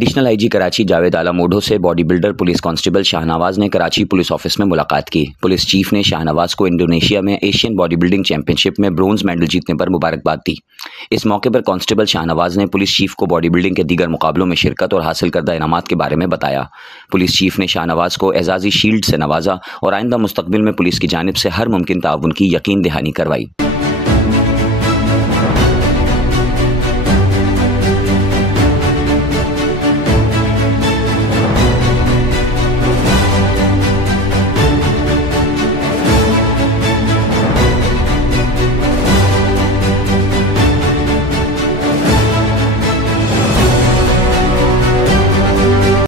Additional IG Karachi Javed आला मोढो से body builder police constable Shahnawaz ने कराची पुलिस ऑफिस में मुलाकात की। पुलिस चीफ ने शाहनवाज को इंडोनेशिया में एशियन बॉडी बिल्डिंग चैंपियनशिप में ब्रोंज मेडल जीतने पर मुबारकबाद दी। इस मौके पर कांस्टेबल शाहनवाज ने पुलिस चीफ को बॉडी बिल्डिंग के दीगर मुकाबलों में शिरकत और हासिल करदा इनामात के बारे में बताया। पुलिस चीफ ने शाहनवाज को एजाजी शील्ड से नवाजा और आइंदा मुस्तकबिल में पुलिस की जानिब से हर मुमकिन ताउन की यकीन दहानी करवाई।